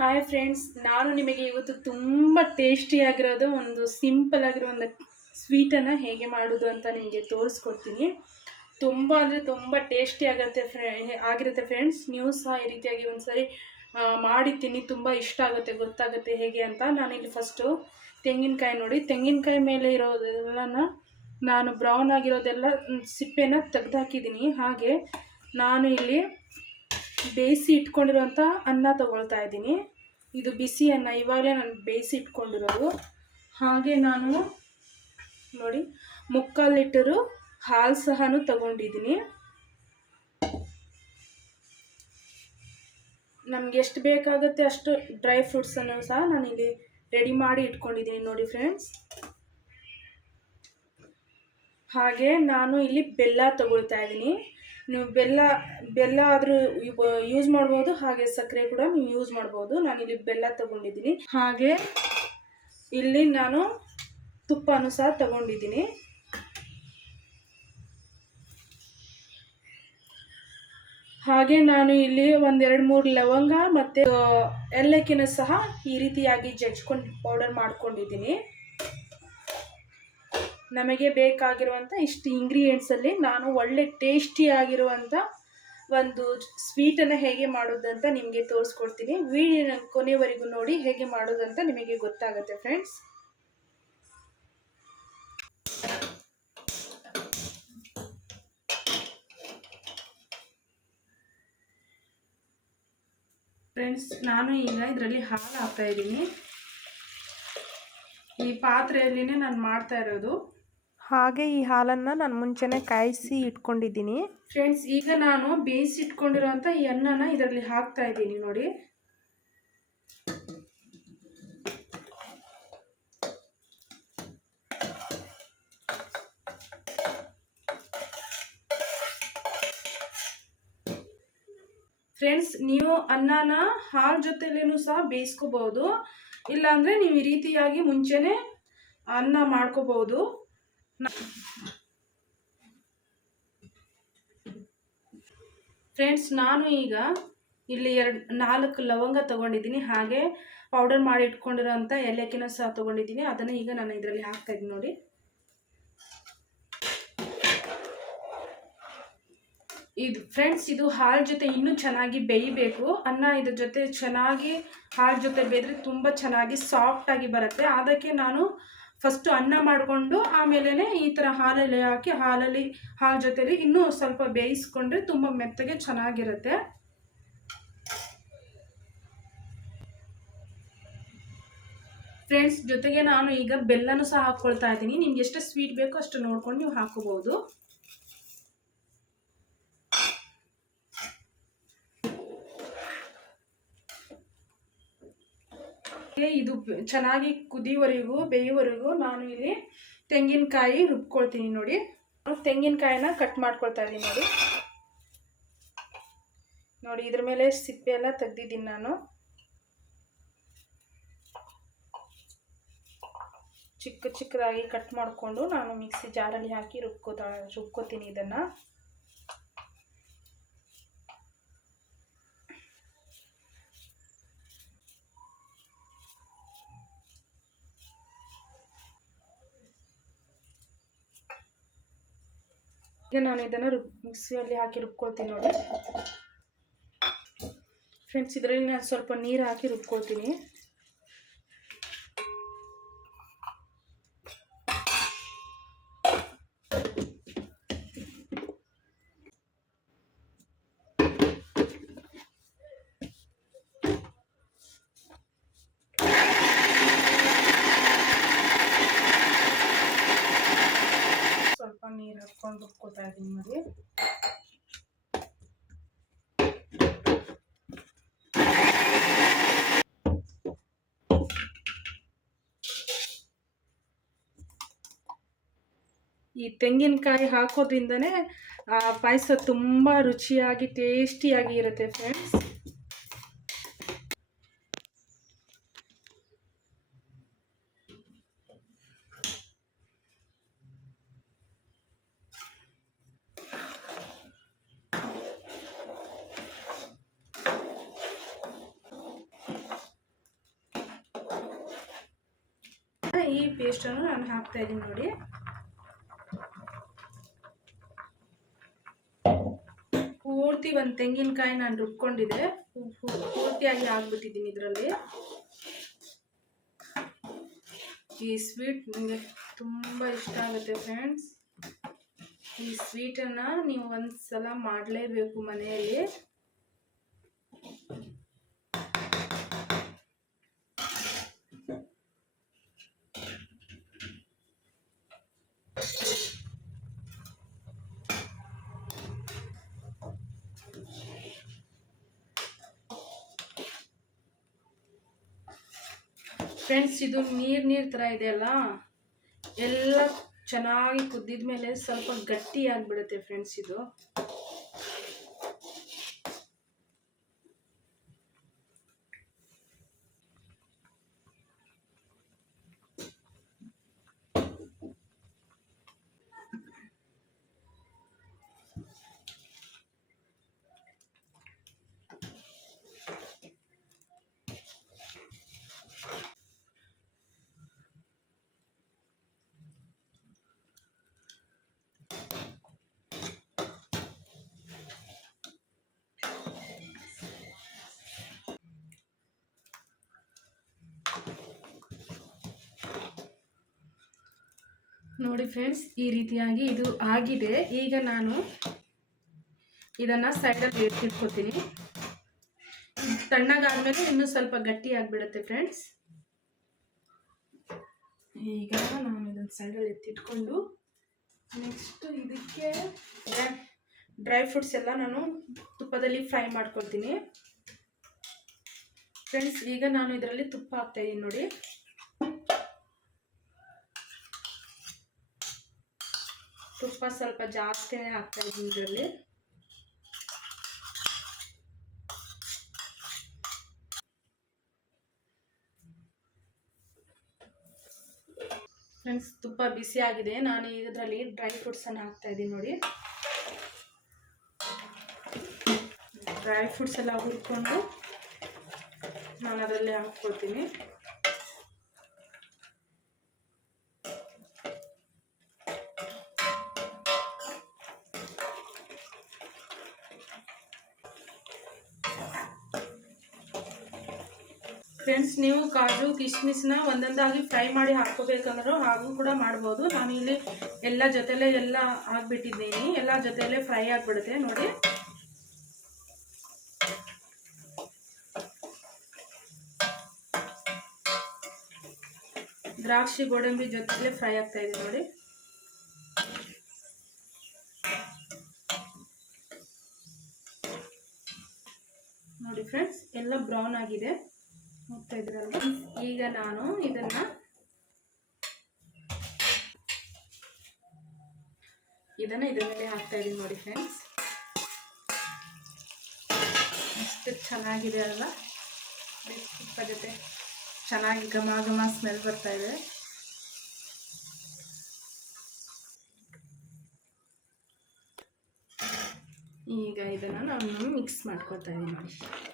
Hi friends ನಾನು ನಿಮಗೆ ಇವತ್ತು ತುಂಬ ಟೇಸ್ಟಿಯಾಗಿರೋದು ಒಂದು ಸಿಂಪಲ್ ಆಗಿರೋ ಒಂದು ಸ್ವೀಟನ್ನು ಹೇಗೆ ಮಾಡೋದು ಅಂತ ನಿಮಗೆ ತೋರಿಸ್ಕೊಡ್ತೀನಿ. ತುಂಬ ಅಂದರೆ ತುಂಬ ಟೇಸ್ಟಿ ಆಗುತ್ತೆ ಫ್ರೆ, ಆಗಿರುತ್ತೆ ಫ್ರೆಂಡ್ಸ್ ನೀವು ಸಹ ಈ ರೀತಿಯಾಗಿ ಒಂದ್ಸರಿ ಸಾರಿ ಮಾಡಿ ತಿನ್ನಿ, ತುಂಬ ಇಷ್ಟ ಆಗುತ್ತೆ, ಗೊತ್ತಾಗುತ್ತೆ ಹೇಗೆ ಅಂತ. ನಾನಿಲ್ಲಿ ಫಸ್ಟು ತೆಂಗಿನಕಾಯಿ ನೋಡಿ. ತೆಂಗಿನಕಾಯಿ ಮೇಲೆ ಇರೋದೆಲ್ಲನ ನಾನು ಬ್ರೌನ್ ಆಗಿರೋದೆಲ್ಲ ಸಿಪ್ಪೆನ ತೆಗ್ದಾಕಿದ್ದೀನಿ. ಹಾಗೆ ನಾನು ಇಲ್ಲಿ ಬೇಯಿಸಿ ಇಟ್ಕೊಂಡಿರುವಂಥ ಅನ್ನ ತಗೊಳ್ತಾ ಇದ್ದೀನಿ. ಇದು ಬಿಸಿ ಅನ್ನ ಇವಾಗಲೇ ನಾನು ಬೇಯಿಸಿ ಇಟ್ಕೊಂಡಿರೋದು ಹಾಗೆ ನಾನು ನೋಡಿ ಮುಕ್ಕಾಲು ಲೀಟರು ಹಾಲು ಸಹ ತಗೊಂಡಿದ್ದೀನಿ. ನಮ್ಗೆ ಎಷ್ಟು ಬೇಕಾಗುತ್ತೆ ಅಷ್ಟು ಡ್ರೈ ಫ್ರೂಟ್ಸನ್ನು ಸಹ ನಾನಿಲ್ಲಿ ರೆಡಿ ಮಾಡಿ ಇಟ್ಕೊಂಡಿದ್ದೀನಿ ನೋಡಿ ಫ್ರೆಂಡ್ಸ್. ಹಾಗೆ ನಾನು ಇಲ್ಲಿ ಬೆಲ್ಲ ತಗೊಳ್ತಾ ಇದ್ದೀನಿ. ನೀವು ಬೆಲ್ಲ ಬೆಲ್ಲ ಆದರೂ ಯೂಸ್ ಮಾಡ್ಬೋದು, ಹಾಗೆ ಸಕ್ಕರೆ ಕೂಡ ನೀವು ಯೂಸ್ ಮಾಡ್ಬೋದು. ಇಲ್ಲಿ ಬೆಲ್ಲ ತಗೊಂಡಿದ್ದೀನಿ. ಹಾಗೆ ಇಲ್ಲಿ ನಾನು ತುಪ್ಪನೂ ಸಹ ತಗೊಂಡಿದ್ದೀನಿ. ಹಾಗೆ ನಾನು ಇಲ್ಲಿ ಒಂದೆರಡು ಮೂರು ಲವಂಗ ಮತ್ತು ಏಲಕ್ಕಿನ ಸಹ ಈ ರೀತಿಯಾಗಿ ಜಜ್ಕೊಂಡು ಪೌಡರ್ ಮಾಡ್ಕೊಂಡಿದ್ದೀನಿ. ನಮಗೆ ಬೇಕಾಗಿರುವಂಥ ಇಷ್ಟು ಇಂಗ್ರೀಡಿಯೆಂಟ್ಸಲ್ಲಿ ನಾನು ಒಳ್ಳೆ ಟೇಸ್ಟಿಯಾಗಿರುವಂಥ ಒಂದು ಸ್ವೀಟನ್ನು ಹೇಗೆ ಮಾಡೋದಂತ ನಿಮಗೆ ತೋರಿಸ್ಕೊಡ್ತೀನಿ. ವಿಡಿಯೋನ ಕೊನೆವರೆಗೂ ನೋಡಿ ಹೇಗೆ ಮಾಡೋದಂತ ನಿಮಗೆ ಗೊತ್ತಾಗುತ್ತೆ ಫ್ರೆಂಡ್ಸ್ ಫ್ರೆಂಡ್ಸ್ ನಾನು ಈಗ ಇದರಲ್ಲಿ ಹಾಲು ಹಾಕ್ತಾ ಇದ್ದೀನಿ. ಈ ಪಾತ್ರೆಯಲ್ಲಿನೇ ನಾನು ಮಾಡ್ತಾ ಇರೋದು. ಹಾಗೆ ಈ ಹಾಲನ್ನು ನಾನು ಮುಂಚೆನೇ ಕಾಯಿಸಿ ಇಟ್ಕೊಂಡಿದ್ದೀನಿ. ಫ್ರೆಂಡ್ಸ್ ಈಗ ನಾನು ಬೇಯಿಸಿ ಇಟ್ಕೊಂಡಿರೋಂಥ ಈ ಅನ್ನನ ಇದರಲ್ಲಿ ಹಾಕ್ತಾ ಇದ್ದೀನಿ ನೋಡಿ. ಫ್ರೆಂಡ್ಸ್ ನೀವು ಅನ್ನನ ಹಾಲು ಜೊತೆಲೇನು ಸಹ ಬೇಯಿಸ್ಕೋಬಹುದು. ಇಲ್ಲಾಂದರೆ ನೀವು ಈ ರೀತಿಯಾಗಿ ಮುಂಚೆನೇ ಅನ್ನ ಮಾಡ್ಕೋಬಹುದು. ಫ್ರೆಂಡ್ಸ್ ನಾನು ಈಗ ಇಲ್ಲಿ ಎರಡು, ನಾಲ್ಕು ಲವಂಗ ತಗೊಂಡಿದ್ದೀನಿ. ಹಾಗೆ ಪೌಡರ್ ಮಾಡಿ ಇಟ್ಕೊಂಡಿರೋಂಥ ಏಲಕ್ಕಿನ ಸಹ ತಗೊಂಡಿದ್ದೀನಿ. ಅದನ್ನು ಈಗ ನಾನು ಇದರಲ್ಲಿ ಹಾಕ್ತಾ ಇದ್ದೀನಿ ನೋಡಿ. ಇದು ಫ್ರೆಂಡ್ಸ್ ಇದು ಹಾಲು ಜೊತೆ ಇನ್ನೂ ಚೆನ್ನಾಗಿ ಬೇಯಬೇಕು. ಅನ್ನ ಇದ್ರ ಜೊತೆ ಚೆನ್ನಾಗಿ ಹಾಲು ಜೊತೆ ಬೇಯ್ದರೆ ತುಂಬ ಚೆನ್ನಾಗಿ ಸಾಫ್ಟಾಗಿ ಬರುತ್ತೆ. ಅದಕ್ಕೆ ನಾನು ಫಸ್ಟು ಅನ್ನ ಮಾಡಿಕೊಂಡು ಆಮೇಲೆ ಈ ಥರ ಹಾಲಲ್ಲಿ ಹಾಕಿ ಹಾಲಲ್ಲಿ, ಹಾಲು ಜೊತೆಲಿ ಇನ್ನೂ ಸ್ವಲ್ಪ ಬೇಯಿಸ್ಕೊಂಡ್ರೆ ತುಂಬ ಮೆತ್ತಗೆ ಚೆನ್ನಾಗಿರುತ್ತೆ. ಫ್ರೆಂಡ್ಸ್ ಜೊತೆಗೆ ನಾನು ಈಗ ಬೆಲ್ಲನೂ ಸಹ ಹಾಕ್ಕೊಳ್ತಾ ಇದ್ದೀನಿ. ನಿಮ್ಗೆ ಎಷ್ಟು ಸ್ವೀಟ್ ಬೇಕೋ ಅಷ್ಟು ನೋಡ್ಕೊಂಡು ನೀವು ಹಾಕೋಬಹುದು ಇದು ಚೆನ್ನಾಗಿ ಕುದಿವರೆಗೂ ಬೇಯುವರೆಗೂ ನಾನು ಇಲ್ಲಿ ತೆಂಗಿನಕಾಯಿ ರುಬ್ಕೊಳ್ತೀನಿ ನೋಡಿ. ತೆಂಗಿನಕಾಯಿನ ಕಟ್ ಮಾಡ್ಕೊಳ್ತಾ ಇದ್ದೀನಿ ನೋಡಿ. ನೋಡಿ, ಇದ್ರ ಮೇಲೆ ಸಿಪ್ಪೆ ಎಲ್ಲ ತೆಗ್ದಿದ್ದೀನಿ ನಾನು. ಚಿಕ್ಕ ಚಿಕ್ಕದಾಗಿ ಕಟ್ ಮಾಡಿಕೊಂಡು ನಾನು ಮಿಕ್ಸಿ ಜಾರಲ್ಲಿ ಹಾಕಿ ರುಬ್ಕೋತಾ ರುಬ್ಕೋತೀನಿ ಇದನ್ನು. ಈಗ ನಾನು ಇದನ್ನು ರುಬ್, ಮಿಕ್ಸಿಯಲ್ಲಿ ಹಾಕಿ ರುಬ್ಕೊಳ್ತೀನಿ ನೋಡಿ. ಫ್ರೆಂಡ್ಸ್ ಇದರಲ್ಲಿ ನಾನು ಸ್ವಲ್ಪ ನೀರು ಹಾಕಿ ರುಬ್ಕೊಳ್ತೀನಿ ಸ್ವಲ್ಪ ನೀರು ಇದೀನಿ ಇದ್ದೀನಿ ನೋಡಿ. ಈ ತೆಂಗಿನಕಾಯಿ ಹಾಕೋದ್ರಿಂದನೇ ಆ ಪಾಯಸ ತುಂಬ ರುಚಿಯಾಗಿ ಟೇಸ್ಟಿಯಾಗಿ ಇರುತ್ತೆ ಫ್ರೆಂಡ್ಸ್ ಈ ಪೇಸ್ಟನ್ನು ನಾನು ಹಾಕ್ತಾ ಇದ್ದೀನಿ ನೋಡಿ. ಪೂರ್ತಿ ಒಂದು ತೆಂಗಿನಕಾಯಿ ನಾನು ರುಬ್ಕೊಂಡಿದ್ದೆ ಪೂರ್ತಿಯಾಗಿ ಹಾಕ್ಬಿಟ್ಟಿದ್ದೀನಿ ಇದರಲ್ಲಿ. ಈ ಸ್ವೀಟ್ ನನಗೆ ತುಂಬ ಇಷ್ಟ ಆಗುತ್ತೆ ಫ್ರೆಂಡ್ಸ್. ಈ ಸ್ವೀಟನ್ನು ನೀವು ಒಂದು ಸಲ ಮಾಡಲೇಬೇಕು ಮನೆಯಲ್ಲಿ. ಫ್ರೆಂಡ್ಸ್ ಇದು ನೀರು ನೀರು ಥರ ಇದೆಯಲ್ಲ ಎಲ್ಲ ಚೆನ್ನಾಗಿ ಕುದ್ದಿದ ಮೇಲೆ ಸ್ವಲ್ಪ ಗಟ್ಟಿ ಆಗಿಬಿಡುತ್ತೆ ಫ್ರೆಂಡ್ಸ್ ಇದು. ನೋಡಿ ಫ್ರೆಂಡ್ಸ್, ಈ ರೀತಿಯಾಗಿ ಇದು ಆಗಿದೆ. ಈಗ ನಾನು ಇದನ್ನು ಸೈಡಲ್ಲಿ ಎತ್ತಿಟ್ಕೊತೀನಿ ತಣ್ಣಗಾದ್ಮೇಲೆ ಇನ್ನೂ ಸ್ವಲ್ಪ ಗಟ್ಟಿ ಆಗಿಬಿಡುತ್ತೆ ಫ್ರೆಂಡ್ಸ್. ಈಗ ನಾನು ಇದನ್ನು ಸೈಡಲ್ಲಿ ಎತ್ತಿಟ್ಕೊಂಡು ನೆಕ್ಸ್ಟ್ ಇದಕ್ಕೆ ಡ್ರೈ ಫ್ರೂಟ್ಸ್ ಎಲ್ಲ ನಾನು ತುಪ್ಪದಲ್ಲಿ ಫ್ರೈ ಮಾಡ್ಕೊಳ್ತೀನಿ. ಫ್ರೆಂಡ್ಸ್, ಈಗ ನಾನು ಇದರಲ್ಲಿ ತುಪ್ಪ ಹಾಕ್ತಾ ಇದ್ದೀನಿ ನೋಡಿ. ತುಪ್ಪ ಸ್ವಲ್ಪ ಜಾಸ್ತಿನೇ ಹಾಕ್ತಾ ಇದ್ದೀನಿ ಇದರಲ್ಲಿ. ಫ್ರೆಂಡ್ಸ್ ತುಪ್ಪ ಬಿಸಿ ಆಗಿದೆ. ನಾನು ಇದರಲ್ಲಿ ಡ್ರೈ ಫ್ರೂಟ್ಸನ್ನು ಹಾಕ್ತಾ ಇದ್ದೀನಿ ನೋಡಿ. ಡ್ರೈ ಫ್ರೂಟ್ಸ್ ಎಲ್ಲ ಹುರ್ಕೊಂಡು ನಾನು ಅದರಲ್ಲಿ ಹಾಕ್ಕೊಳ್ತೀನಿ ಫ್ರೆಂಡ್ಸ್ ನೀವು ಕಾಜು, ಕಿಸ್ಮಿಸ್ನ ಒಂದೊಂದಾಗಿ ಫ್ರೈ ಮಾಡಿ ಹಾಕೋಬೇಕಂದ್ರೂ ಹಾಗೂ ಕೂಡ ಮಾಡ್ಬೋದು. ನಾನು ಇಲ್ಲಿ ಎಲ್ಲ ಜೊತೆಲೇ ಎಲ್ಲ ಹಾಕ್ಬಿಟ್ಟಿದ್ದೀನಿ. ಎಲ್ಲ ಜೊತೆಲೇ ಫ್ರೈ ಆಗಿಬಿಡುತ್ತೆ. ನೋಡಿ. ದ್ರಾಕ್ಷಿ ಗೋಡಂಬಿ ಜೊತೆಲೇ ಫ್ರೈ ಆಗ್ತಾ ಇದೆ ನೋಡಿ. ನೋಡಿ ಫ್ರೆಂಡ್ಸ್, ಎಲ್ಲ ಬ್ರೌನ್ ಆಗಿದೆ. ನೋಡ್ತಾ ಇದ್ರಲ್ಲ ಈಗ ನಾನು ಇದನ್ನ ಇದನ್ನ ಇದ್ರ ಮೇಲೆ ಹಾಕ್ತಾ ಇದೀನಿ ನೋಡಿ ಫ್ರೆಂಡ್ಸ್ ಎಷ್ಟು ಚೆನ್ನಾಗಿದೆ ಅಲ್ವಾ? ತುಪ್ಪ ಜೊತೆ ಚೆನ್ನಾಗಿ ಘಮ ಘಮ ಸ್ಮೆಲ್ ಬರ್ತಾ ಇದೆ. ಈಗ ಇದನ್ನ ನಾನು ಮಿಕ್ಸ್ ಮಾಡ್ಕೊತಾ ಇದ್ದೀನಿ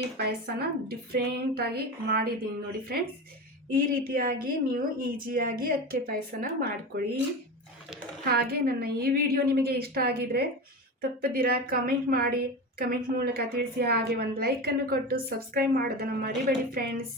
ಅಕ್ಕಿ ಪಾಯಸನ ಡಿಫ್ರೆಂಟಾಗಿ ಮಾಡಿದ್ದೀನಿ ನೋಡಿ ಫ್ರೆಂಡ್ಸ್ ಈ ರೀತಿಯಾಗಿ ನೀವು ಈಜಿಯಾಗಿ ಅಕ್ಕಿ ಪಾಯಸನ ಮಾಡ್ಕೊಳ್ಳಿ. ಹಾಗೆ ನನ್ನ ಈ ವಿಡಿಯೋ ನಿಮಗೆ ಇಷ್ಟ ಆಗಿದ್ರೆ ತಪ್ಪದಿರ ಕಮೆಂಟ್ ಮಾಡಿ. ಕಮೆಂಟ್ ಮೂಲಕ ತಿಳಿಸಿ ಹಾಗೆ ಒಂದು ಲೈಕನ್ನು ಕೊಟ್ಟು ಸಬ್ಸ್ಕ್ರೈಬ್ ಮಾಡೋದನ್ನು ಮರಿಬೇಡಿ ಫ್ರೆಂಡ್ಸ್